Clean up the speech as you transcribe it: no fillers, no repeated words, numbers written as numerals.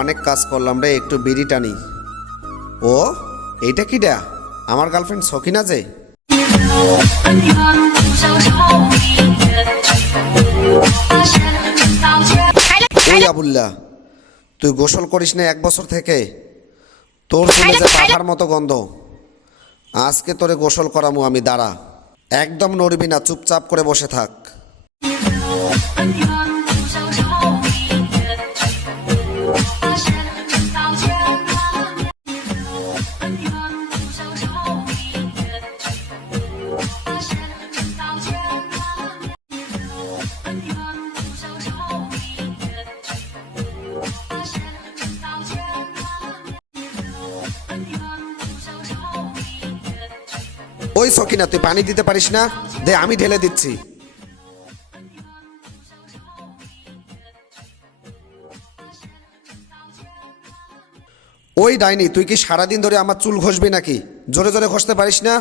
অনেক কাজ করলাম রে, একটু বিড়ি টানি। ও এইটা কিডা? আমার গার্লফ্রেন্ড সখিনা যে। ওই আবুল্লা, তুই গোসল করিস না 1 বছর থেকে? তোর চুলে যে পাঠার মতো গন্ধ। আজকে তোরে গোসল করামু আমি, দাঁড়া। একদম নড়বি না, চুপচাপ করে বসে থাক। ওই সকিনা, তুই পানি দিতে পারিস না? দে, আমি ঢেলে দিচ্ছি। ওই ডাইনি, তুই কি সারাদিন ধরে আমার চুল ঘষবি নাকি? জোরে জোরে ঘষতে পারিস না?